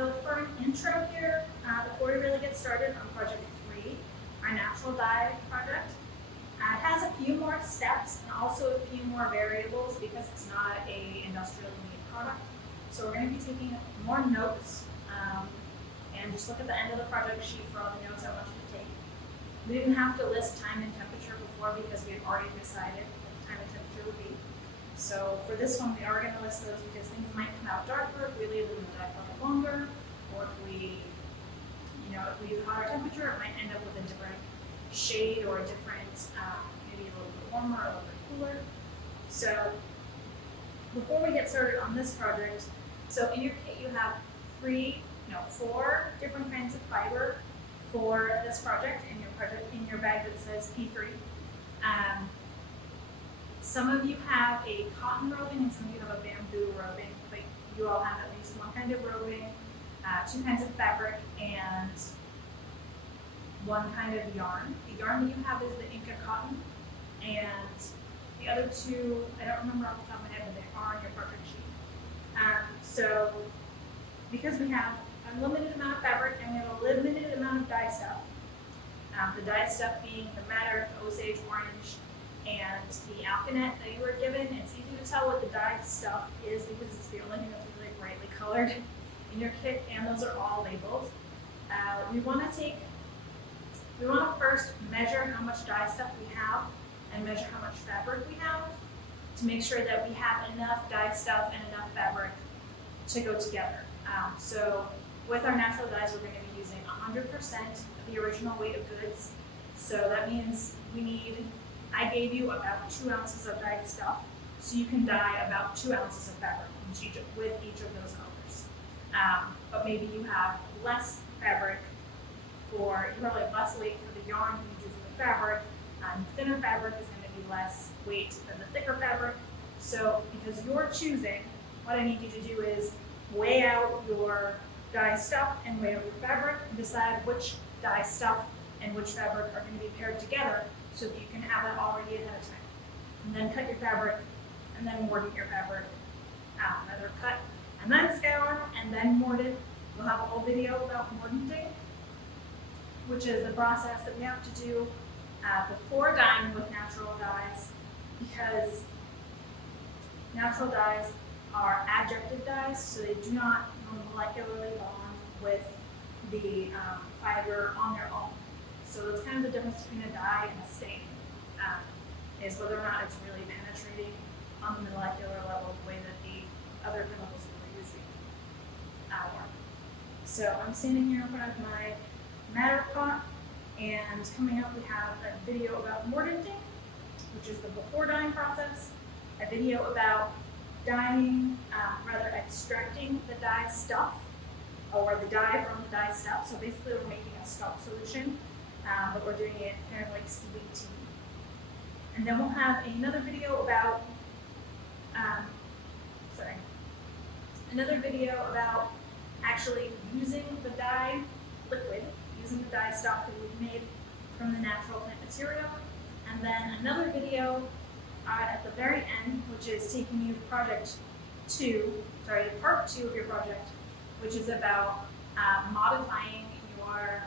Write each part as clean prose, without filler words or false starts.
So for an intro here, before we really get started on project 3, our natural dye project, it has a few more steps and also a few more variables because it's not a industrially made product. So we're going to be taking more notes and just look at the end of the project sheet for all the notes I want you to take. We didn't have to list time and temperature before because we had already decided what the time and temperature would be. So for this one, we are going to list those because things might come out darker if we leave them in the dye powder longer, or if we use a hotter temperature, it might end up with a different shade or a different, maybe a little bit warmer or a little bit cooler. So before we get started on this project, so in your kit you have 4 different kinds of fiber for this project in your bag that says P3. Some of you have a cotton roving and some of you have a bamboo roving, but you all have at least one kind of roving, 2 kinds of fabric, and 1 kind of yarn. The yarn that you have is the Inca cotton, and the other 2, I don't remember off the top of my head, but they are on your project sheet. So because we have a limited amount of fabric and we have a limited amount of dye stuff, the dye stuff being the madder, the Osage orange, and the alkanet that you were given, it's easy to tell what the dye stuff is because it's the only thing that's really brightly colored in your kit, and those are all labeled. We want to first measure how much dye stuff we have and measure how much fabric we have to make sure that we have enough dye stuff and enough fabric to go together. So with our natural dyes, we're going to be using 100% of the original weight of goods. So that means I gave you about 2 ounces of dyed stuff, so you can dye about 2 ounces of fabric with each of those colors. But maybe you have less fabric you probably have less weight for the yarn than you do for the fabric. Thinner fabric is going to be less weight than the thicker fabric. So because you're choosing, what I need you to do is weigh out your dye stuff and weigh out your fabric and decide which dye stuff and which fabric are going to be paired together so that you can have that already ahead of time. And then cut your fabric, and then mordant your fabric. Another cut, and then scour, and then mordant. We'll have a whole video about mordanting, which is the process that we have to do before dyeing with natural dyes, because natural dyes are adjunctive dyes, so they do not molecularly bond with the fiber on their own. So that's kind of the difference between a dye and a stain, is whether or not it's really penetrating on the molecular level the way that the other chemicals that we're using are. So I'm standing here in front of my madder pot, and coming up we have a video about mordanting, which is the before dyeing process, a video about extracting the dye stuff, or the dye from the dye stuff. So basically we're making a stock solution, but we're doing it kind of like steeping tea. And then we'll have another video about, actually using the dye liquid, using the dye stock that we've made from the natural plant material. And then another video at the very end, which is taking you to part 2 of your project, which is about modifying your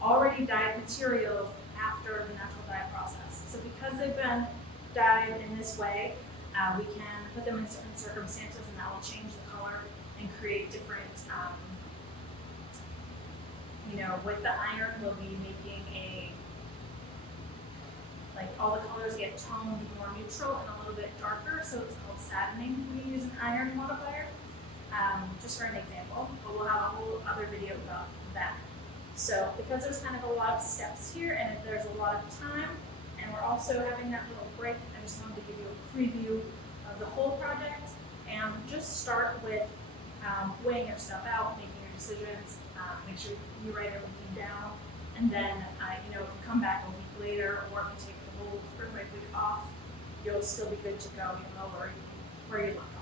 already dyed materials after the natural dye process. So because they've been dyed in this way, we can put them in certain circumstances, and that will change the color and create different, with the iron, we'll be making all the colors get toned more neutral and a little bit darker, so it's called satinin when you use an iron modifier, just for an example, but we'll have a whole other video about that. So because there's kind of a lot of steps here, and if there's a lot of time, and we're also having that little break, I just wanted to give you a preview of the whole project, and just start with weighing your stuff out, making your decisions, make sure you write everything down, and then if you come back a week later, or if you take the whole spring break week off, you'll still be good to go. You'll know where you left off.